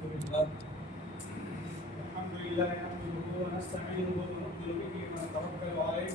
لله نحمده ونستعينه ونؤمن به ونتوكل عليه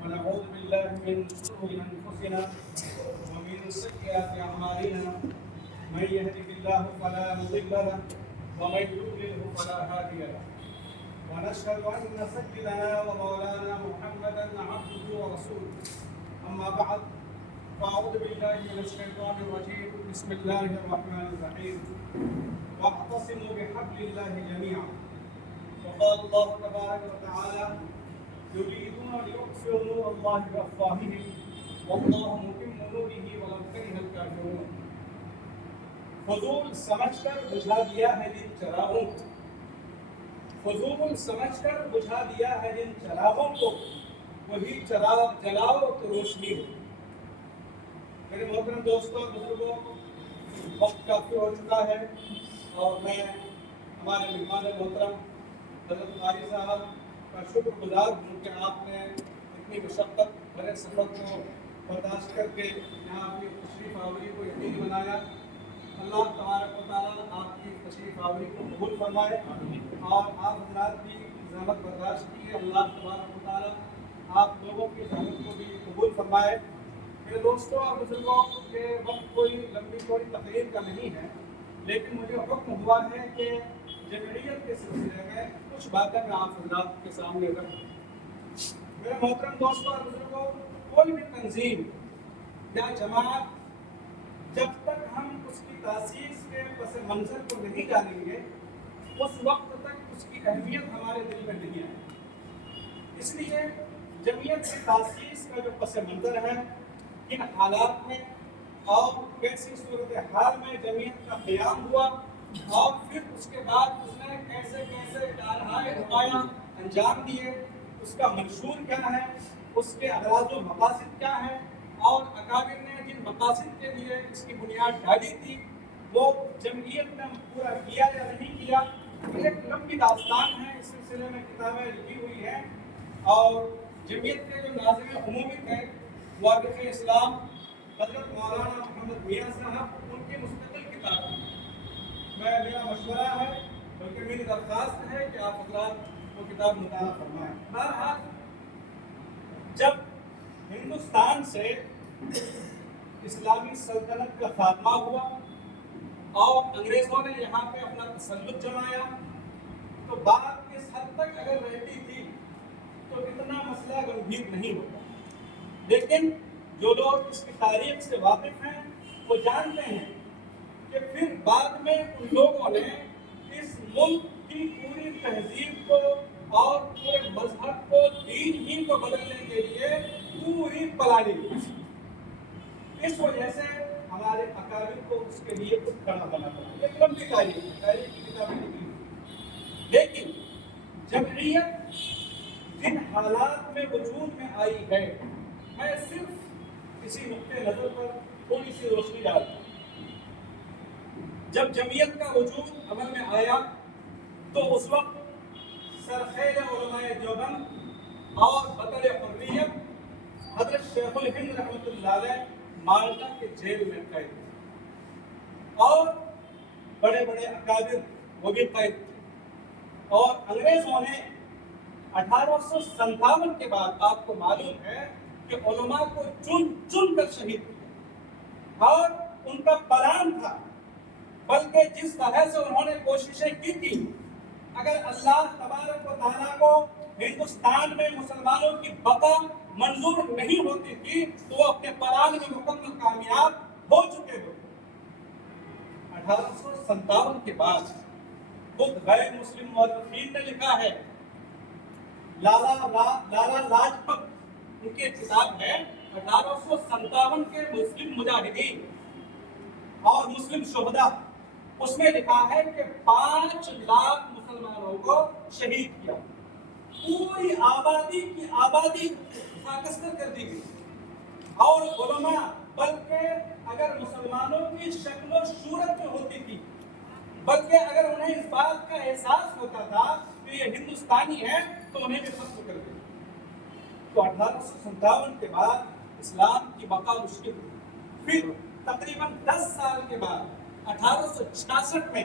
ونعوذ بالله من شرور انفسنا ومن سيئات اعمالنا من يهده الله فلا مضل له ومن يضلل فلا هادي له ونشهد ان سيدنا ومولانا محمدا عبده ورسوله اما بعد فأعوذ بالله من الشيطان الرجيم بسم الله الرحمن الرحيم واعتصموا بحبل الله جميعا وقال الله تبارك وتعالى يريدون ليطفئوا نور الله بأفواههم والله متم نوره ولو كره الكافرون فضول سمجھ کر بجھا دیا ہے جن چراغوں کو فضول سمجھ کر بجھا دیا ہے جن چراغوں کو وہی چراغ جلاؤ تو روشنی ہو. میرے محترم دوستوں بزرگوں وقت کافی ہو چکا ہے اور میں ہمارے مہمان محترم حضرت قاری صاحب کا شکر گزار ہوں کہ آپ نے اتنی مشقت بھرے سفر کو برداشت کر کے یہاں اپنی تشریف آوری کو یقینی بنایا. اللہ تبارک و تعالیٰ آپ کی تشریف آوری کو قبول فرمائے اور آپ حضرات کی زحمت برداشت کی. اللہ تبارک و تعالیٰ آپ لوگوں کی زحمت کو بھی قبول فرمائے. میرے دوستوں اور بزرگوں کے وقت کوئی لمبی کوئی تقریر کا نہیں ہے لیکن مجھے حکم ہوا ہے کہ جمعیت کے سلسلے میں کچھ باتیں میں آپ حضرات کے سامنے رکھوں. میرے محترم دوستوں اور بزرگوں کوئی بھی تنظیم یا جماعت جب تک ہم اس کی تاسیس کے پس منظر کو نہیں جانیں گے اس وقت تک اس کی اہمیت ہمارے دل میں نہیں آئے. اس لیے جمعیت کی تاسیس کا جو پس منظر ہے کن حالات میں اور کیسی صورتحال میں جمعیت کا قیام ہوا اور پھر اس کے بعد اس نے کیسے کیسے کارہائے نمایاں انجام دیے, اس کا منشور کیا ہے, اس کے اغراض و مقاصد کیا ہے اور اکابر نے جن مقاصد کے لیے اس کی بنیاد ڈالی تھی وہ جمعیت نے پورا کیا یا نہیں کیا. ایک لمبی داستان ہے, اس سلسلے میں کتابیں لکھی ہوئی ہیں اور جمعیت کے جو ناظم عمومی تھے مؤرخ اسلام حضرت مولانا محمد میاں صاحب ان کی مستقل کتاب ہے. میرا مشورہ ہے بلکہ میری درخواست ہے کہ آپ حضرات وہ کتاب مطالعہ فرمائیں. بہرحال جب ہندوستان سے اسلامی سلطنت کا خاتمہ ہوا اور انگریزوں نے یہاں پہ اپنا تسلط جمایا تو بات اس حد تک اگر رہتی تھی تو اتنا مسئلہ گمبھیر نہیں ہوتا. لیکن جو لوگ اس کی تاریخ سے واقف ہیں وہ جانتے ہیں کہ پھر بعد میں ان لوگوں نے اس ملک کی پوری تہذیب کو اور پورے مذہب کو دین ہی کو بدلنے کے لیے پوری پلانی کی. اس وجہ سے ہمارے اکابر کو اس کے لیے کچھ کھڑا بنا پڑا. ایک لمبی تاریخ کی کتابیں لکھی. لیکن جمعیت جن حالات میں وجود میں آئی ہے میں صرف اسی نقطۂ نظر پر تھوڑی سی روشنی ڈالتا ہوں. جب جمعیت کا وجود عمل میں آیا تو اس وقت سرخیل علماء دیوبند اور بطل حریت حضرت شیخ الہند رحمۃ اللہ علیہ مالٹا کے جیل میں قید تھے اور بڑے بڑے اکابر وہ بھی قید تھے. اور انگریزوں نے 1857 کے بعد آپ کو معلوم ہے کہ علماء کو چن چن کر شہید کیا اور ان کا پلان تھا بلکہ جس طرح سے انہوں نے کوششیں کی تھی اگر اللہ تبارک و تعالیٰ کو ہندوستان میں مسلمانوں کی بقا منظور نہیں ہوتی تھی تو وہ اپنے پلان میں مکمل کامیاب ہو چکے ہوتے. 1857 کے بعد خود غیر مسلم مورخین نے لکھا ہے, لالا لاجپت ان کی کتاب ہے 1857 کے مسلم مجاہدین اور مسلم شہداء, اس میں لکھا ہے کہ 5 لاکھ مسلمانوں کو شہید کیا. پوری آبادی کی آبادی خاکستر کر دی گئی اور علماء بلکہ اگر مسلمانوں کی شکل و صورت میں ہوتی تھی بلکہ اگر انہیں اس بات کا احساس ہوتا تھا کہ یہ ہندوستانی ہے تو انہیں بھی ختم کر دیا. تو 1857 کے بعد اسلام کی بقا مشکل ہوئی. پھر تقریباً 10 سال کے بعد 1866 میں